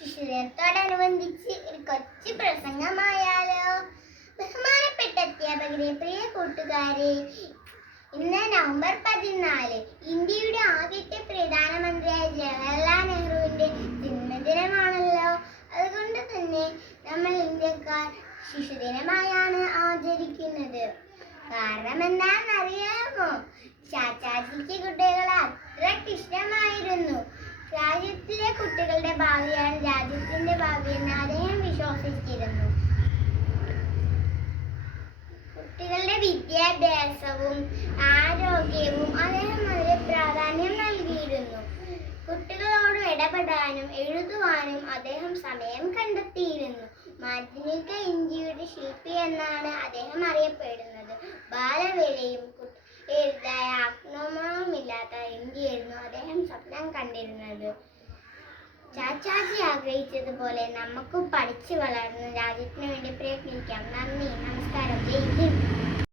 ശിശുദിനത്തോടനുബന്ധിച്ച് ഒരു കൊച്ചു പ്രസംഗമായാലോ? ബഹുമാനപ്പെട്ട അധ്യാപകരെ പ്രിയ കൂട്ടുകാരെ ഇന്ന് നവംബർ പതിനാല് ഇന്ത്യയുടെ ആദ്യത്തെ പ്രധാനമന്ത്രിയായ ജവഹർലാൽ നെഹ്റുവിന്റെ ജന്മദിനമാണല്ലോ. അതുകൊണ്ട് തന്നെ നമ്മൾ ഇന്ത്യക്കാർ ശിശുദിനമായാണ് ആചരിക്കുന്നത്. കാരണം എന്താണെന്നറിയാമോ ചാച്ചാജിക്ക് കുട്ടികളെ ഇഷ്ടമായിരുന്നു രാജ്യത്തിലെ കുട്ടികളുടെ ഭാവിയാണ് രാജ്യത്തിന്റെ ഭാവി എന്ന് അദ്ദേഹം വിശ്വസിച്ചിരുന്നു. കുട്ടികളുടെ വിദ്യാഭ്യാസവും ആരോഗ്യവും അദ്ദേഹം വളരെ പ്രാധാന്യം നൽകിയിരുന്നു. കുട്ടികളോട് ഇടപെടാനും എഴുതുവാനും അദ്ദേഹം സമയം കണ്ടെത്തിയിരുന്നു. ആധുനിക ഇന്ത്യയുടെ ശില്പി എന്നാണ് അദ്ദേഹം അറിയപ്പെടുന്നത്. ബാലവേലയും ആക്രമണവുമില്ലാത്ത ഇന്ത്യയായിരുന്നു അദ്ദേഹം സ്വപ്നം കണ്ടിരുന്നത്. ചാച്ചാജി ആഗ്രഹിച്ചതുപോലെ നമുക്കും പഠിച്ചു വളർന്ന് രാജ്യത്തിന് വേണ്ടി പ്രയത്നിക്കാം. നന്ദി. നമസ്കാരം. ജയ് ഹിന്ദ്.